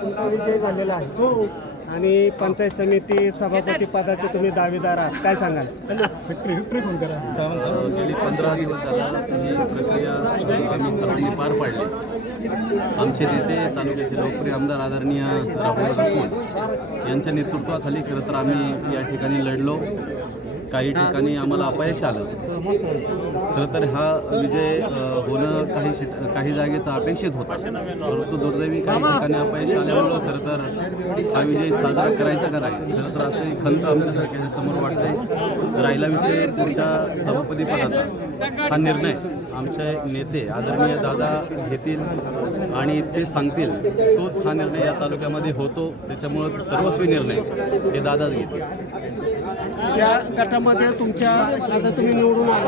तुमचा विषय झालेला आहे आणि पंचायत समिती सभापती पदाचे तुम्ही दावेदार आहात, काय सांगाल? विक्ट्री फोन करा. गेली 15 दिवस झाला ही प्रक्रिया आम्ही सर्वांनी पार पाडली. आमचे नेते तालुक्याचे लोकप्रिय आमदार आदरणीय राहुल ठाकरे यांच्या नेतृत्वाखाली खरं तर आम्ही या ठिकाणी लढलो. काही ठिकाणी आम्हाला अपयश आलं. खरं तर हा विजय होणं काही जागेचा अपेक्षित होता, परंतु दुर्दैवी काही ठिकाणी अपयश आल्यामुळं खरं तर हा विजय साजरा करायचा का नाही, खरं तर असे खंत आमच्यासारख्या समोर वाटते. राहिला विषय पुढच्या सभापती पदाचा हा निर्णय आमचे नेते आदरणीय दादा घेतील आणि ते सांगतील, तोच हा निर्णय या तालुक्यामध्ये होतो. त्याच्यामुळं सर्वस्वी निर्णय हे दादाच घेतील. या गटामध्ये तुमच्या आता तुम्ही निवडून आला